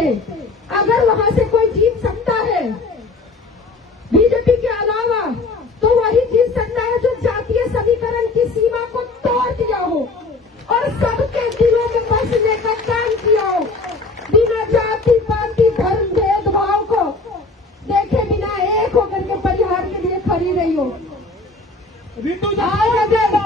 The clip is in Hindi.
से। अगर वहां से कोई जीत सकता है बीजेपी के अलावा, तो वही जीत सकता है जो जातीय समीकरण की सीमा को तोड़ दिया हो और सबके दिलों में बसने का काम किया हो, बिना जाति पाति धर्म भेदभाव को देखे बिना एक होकर के परिहार के लिए खड़ी रही हो। रितु आज अगर